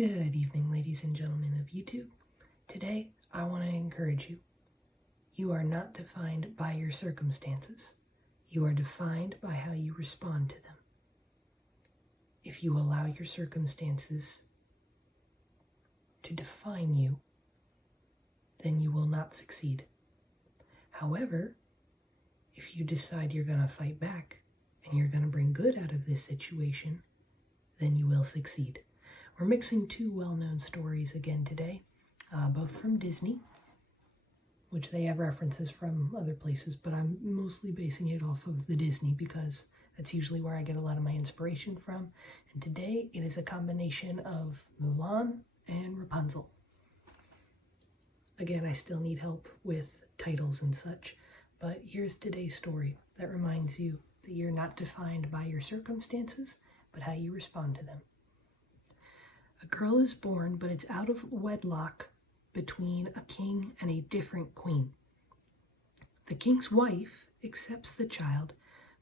Good evening, ladies and gentlemen of YouTube. Today, I want to encourage you. You are not defined by your circumstances. You are defined by how you respond to them. If you allow your circumstances to define you, then you will not succeed. However, if you decide you're going to fight back and you're going to bring good out of this situation, then you will succeed. We're mixing two well-known stories again today, both from Disney, which they have references from other places, but I'm mostly basing it off of the Disney because that's usually where I get a lot of my inspiration from. And today it is a combination of Mulan and Rapunzel. Again, I still need help with titles and such, but here's today's story that reminds you that you're not defined by your circumstances, but how you respond to them. A girl is born, but it's out of wedlock between a king and a different queen. The king's wife accepts the child,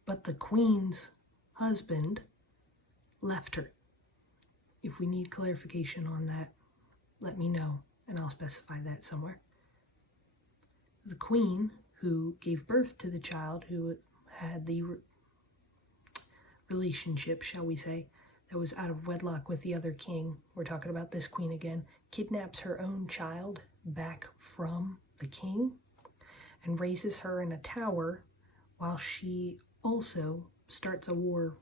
but the queen's husband left her. If we need clarification on that, let me know, and I'll specify that somewhere. The queen, who gave birth to the child, who had the relationship, shall we say, that was out of wedlock with the other king, we're talking about this queen again, kidnaps her own child back from the king and raises her in a tower while she also starts a war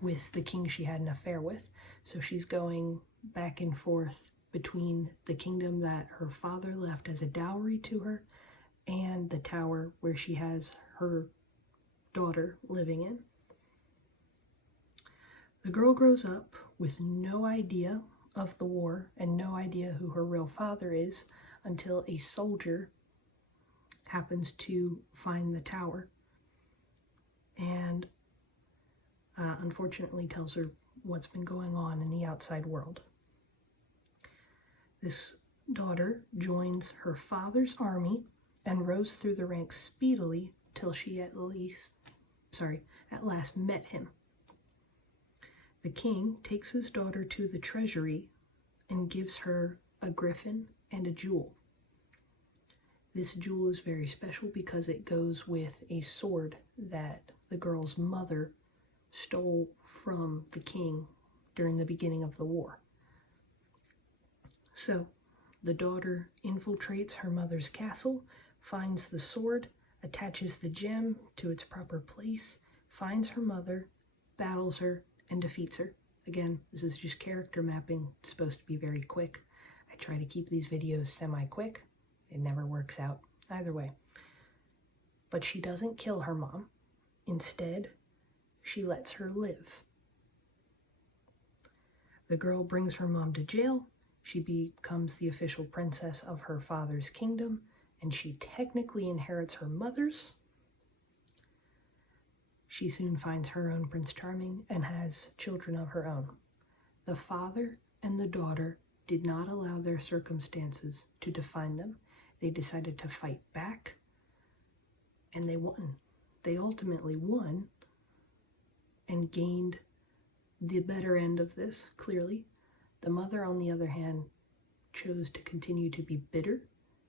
with the king she had an affair with. So she's going back and forth between the kingdom that her father left as a dowry to her and the tower where she has her daughter living in. The girl grows up with no idea of the war and no idea who her real father is until a soldier happens to find the tower and unfortunately tells her what's been going on in the outside world. This daughter joins her father's army and rose through the ranks speedily till she at last met him. The king takes his daughter to the treasury and gives her a griffin and a jewel. This jewel is very special because it goes with a sword that the girl's mother stole from the king during the beginning of the war. So, the daughter infiltrates her mother's castle, finds the sword, attaches the gem to its proper place, finds her mother, battles her, and defeats her. Again, this is just character mapping. It's supposed to be very quick. I try to keep these videos semi-quick. It never works out either way. But she doesn't kill her mom. Instead, she lets her live. The girl brings her mom to jail. She becomes the official princess of her father's kingdom, and she technically inherits her mother's. She soon finds her own Prince Charming and has children of her own. The father and the daughter did not allow their circumstances to define them. They decided to fight back, and they won. They ultimately won and gained the better end of this, clearly. The mother, on the other hand, chose to continue to be bitter.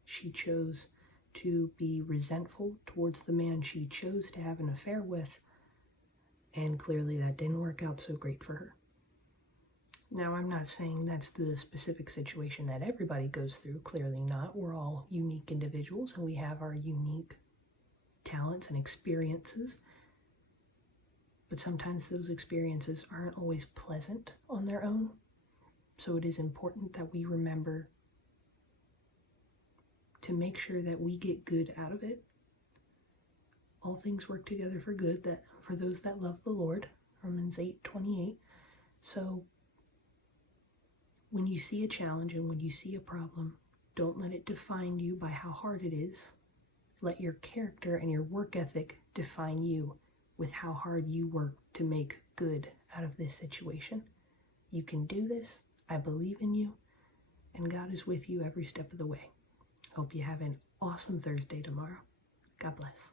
She chose to be resentful towards the man she chose to have an affair with, and clearly that didn't work out so great for her. Now, I'm not saying that's the specific situation that everybody goes through, clearly not. We're all unique individuals and we have our unique talents and experiences. But sometimes those experiences aren't always pleasant on their own. So it is important that we remember to make sure that we get good out of it. All things work together for good, that for those that love the Lord, Romans 8:28. So when you see a challenge and when you see a problem, don't let it define you by how hard it is. Let your character and your work ethic define you with how hard you work to make good out of this situation. You can do this. I believe in you, and God is with you every step of the way. Hope you have an awesome Thursday tomorrow. God bless.